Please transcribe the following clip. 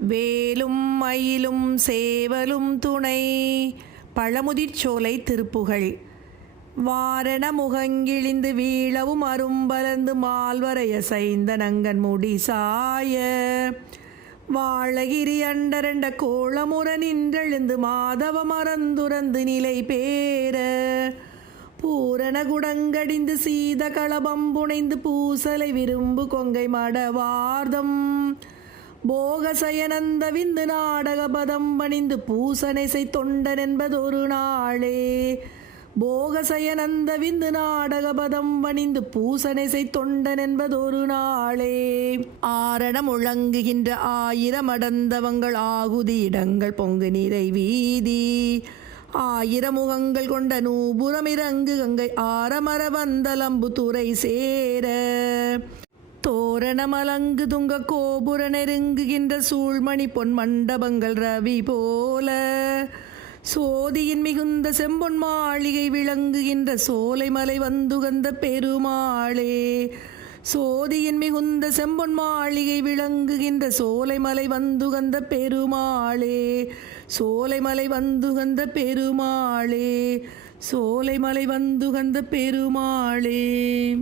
வேலும் மயிலும் சேவலும் துணை. பழமுதிர்ச்சோலை திருப்புகழ் வாரண முகங்கிழிந்து வீழவும் அரும்பலந்து மால்வரைய சைந்த நங்கன் முடி சாய. வாழகிரி அண்டரண்ட கோளமுற நின்றெழுந்து மாதவ மறந்துரந்து நிலை பேர. பூரண குடங்கடிந்து சீத களபம் புனைந்து பூசலை விரும்பு கொங்கை மடவார்தம். போகசயனந்த விந்து நாடக பதம் பணிந்து பூசனைசை தொண்டன் என்பதொரு நாளே. போகசயனந்த விந்து நாடக பதம் பணிந்து பூசனைசை தொண்டன் என்பதொரு நாளே. ஆரணம் முழங்குகின்ற ஆயிரம் அடந்தவங்கள் ஆகுதி இடங்கள் பொங்கு நிறை வீதி. ஆயிரம் முகங்கள் கொண்ட நூபுரம் இறங்கு கங்கை ஆரமர வந்தலம்பு துறை சேர. தோரணமலங்கு துங்க கோபுர நெருங்குகின்ற சூழ்மணி பொன் மண்டபங்கள் ரவி போல. சோதியின் மிகுந்த செம்பொன் மாளிகை விளங்குகின்ற சோலைமலை வந்துகந்த பெருமாளே. சோதியின் மிகுந்த செம்பொன் மாளிகை விளங்குகின்ற சோலைமலை வந்துகந்த பெருமாளே. சோலைமலை வந்துகந்த பெருமாளே. சோலைமலை வந்துகந்த பெருமாளே.